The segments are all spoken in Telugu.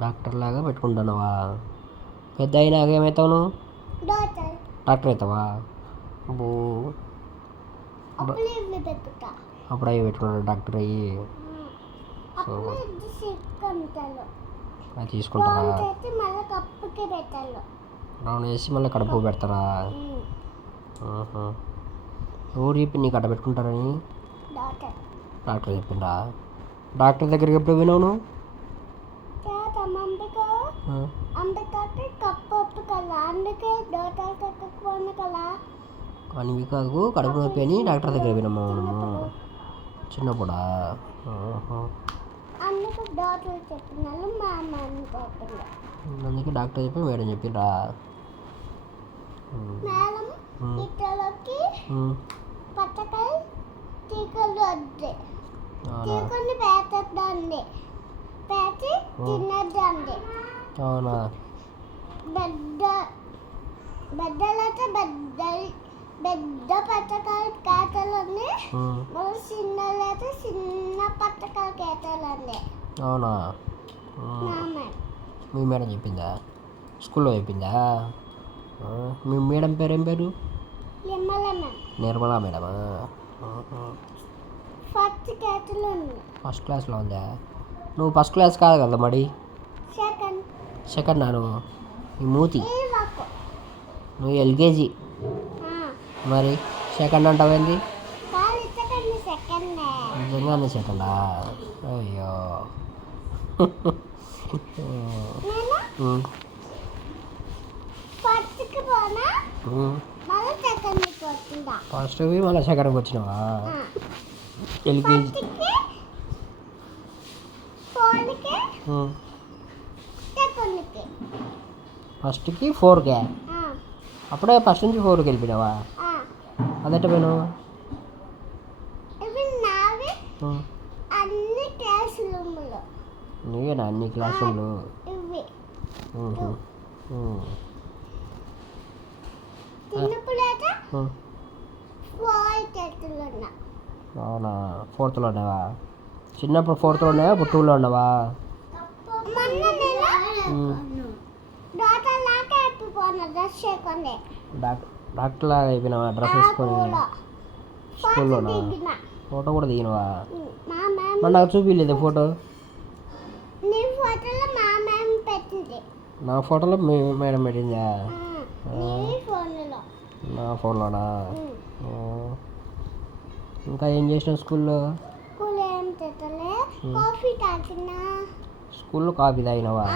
డాక్టర్ లాగా పెట్టుకుంటున్నావా? పెద్ద అయినాక ఏమవుతావు నువ్వు? డాక్టర్ అవుతావా? అబ్బో, అప్పుడు అవి పెట్టుకున్నాడు డాక్టర్ అయ్యి. అది తీసుకుంటారా? రౌండ్ వేసి మళ్ళీ కడుపు పెడతారా? ఎవరు చెప్పి నీకు అట్ట పెట్టుకుంటారని? డాక్టర్ చెప్పిందా? డాక్టర్ దగ్గరికి ఎప్పుడు విన్నావు నువ్వు? అన్వికాకు కడుపు నొప్పి అని డాక్టర్ దగ్గర వినమ్మా మనము చిన్నప్పుడా? అందుకే డాక్టర్ చెప్పి మేడం చెప్పిండ్రా? అవునా? పెద్ద పట్టకాలు కేటలు ఉన్నాయి, చిన్న పట్టకాలు కేటలు ఉన్నాయి. అవునా? మీ మేడం చెప్పిందా? స్కూల్లో చెప్పిందా? మీ మేడం పేరు ఏం పేరు? నిర్మలా మేడమా? ఫస్ట్ క్లాస్లో ఉందా? నువ్వు ఫస్ట్ క్లాస్ కాదు కదా మడి? సెకండ్ నువ్వు? ఈ మూతి నువ్వు ఎల్కేజీ, మరి సెకండ్ అంటావేంది? నిజంగానే సెకండా? అయ్యో. ఫస్ట్ మళ్ళీ సెకండ్కి వచ్చినావా? ఎల్కేజీ ఫస్ట్కి 4కే? అప్పుడే ఫస్ట్ నుంచి 4కి వెళ్ళిపోయినావా? అదెట్ట పోయినావు? నువ్వేనా అన్ని క్లాస్ రూమ్లు? అవునా? 4థ్లో ఉన్నావా? చిన్నప్పుడు 4థ్లో ఉన్నావా? ఇప్పుడు 2లో ఉన్నావా? డాక్టర్ లాగా అయిపోయినావా డ్రెస్ వేసుకొని? స్కూల్లోనా? ఫోటో కూడా దిగినవా? మరి నాకు చూపించలేదు ఫోటో. నా ఫోటోలో మేడం పెట్టిందా? నా ఫోన్లోనా? ఇంకా ఏం చేసినావు స్కూల్లో? స్కూల్లో కాఫీ తాగినావా?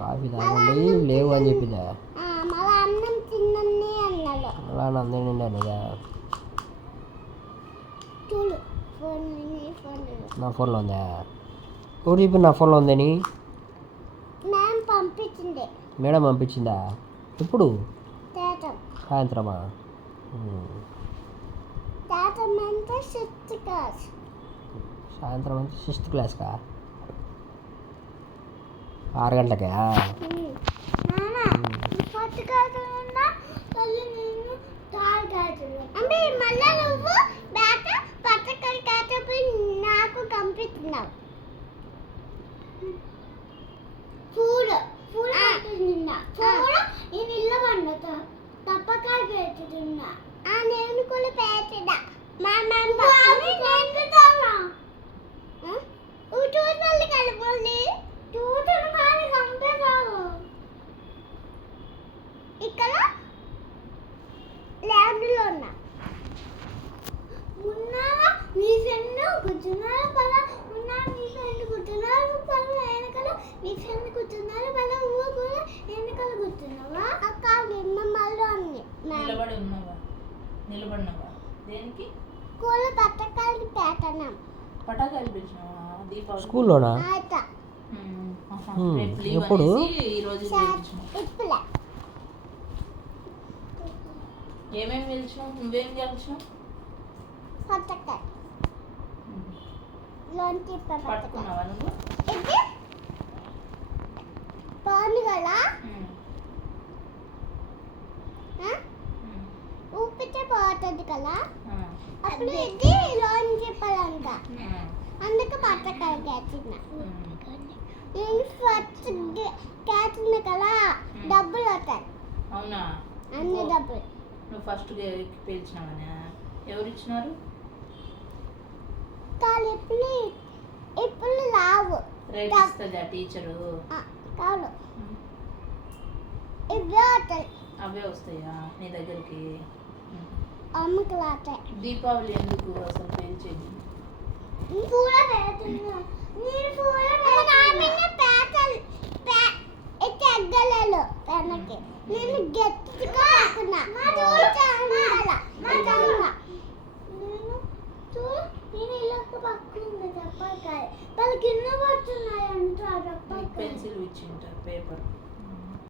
కాఫీ తాగండి లేవు అని చెప్పిందా? అలా అన్నం తినండి. నా ఫోన్లో ఉందా? ఎవరు చెప్పి నా ఫోన్లో ఉందని? మేడం పంపించిందా? ఎప్పుడు? సాయంత్రమా? సాయంత్రం అంటే 6th క్లాస్కా? 6 గంటలకా? నిలబడినవా? దేనికి? పటాకాయలు పిలిచినావా? దీపావళి స్కూల్లోనా? ఎప్పుడు? ఏమేమి పిలిచినావు? నువ్వేం చేసినావు? పట్టుకున్నావా నువ్వు? పడుతుంది కదా ఆ, అప్పుడు ఇది లోన్ చెప్పాలంట ఆ, అందుకే పట్టకాయ కేచిన ఉమ్. నేను ఫస్ట్ కేచిన కదా డబ్బులు వస్తాయి అవునా అన్ని డబ్బులు నువ్వు ఫస్ట్ పేల్చినావనా ఎవరు ఇచ్చినారు? కాదు ఇప్పుడు రావు రేపు ఇస్తుంది ఆ టీచరు. కాదు ఇవే వస్తాయి అవే వస్తాయా నీ దగ్గరికి? అమ్మకి వస్తాయి దీపావళి ఎందుకు అసలు పేల్చేది? పూల పెడుతున్నా నేను పూల ఎగ్గలేదు వెనక్కి నేను గట్టిగా పట్టుకున్నా నేను ఇళ్ళకి పట్టుకుంది చెప్పకాయ వాళ్ళు కింద పడుతున్నాయి అంటారు పెన్సిల్ ఇచ్చింటారు పేపర్.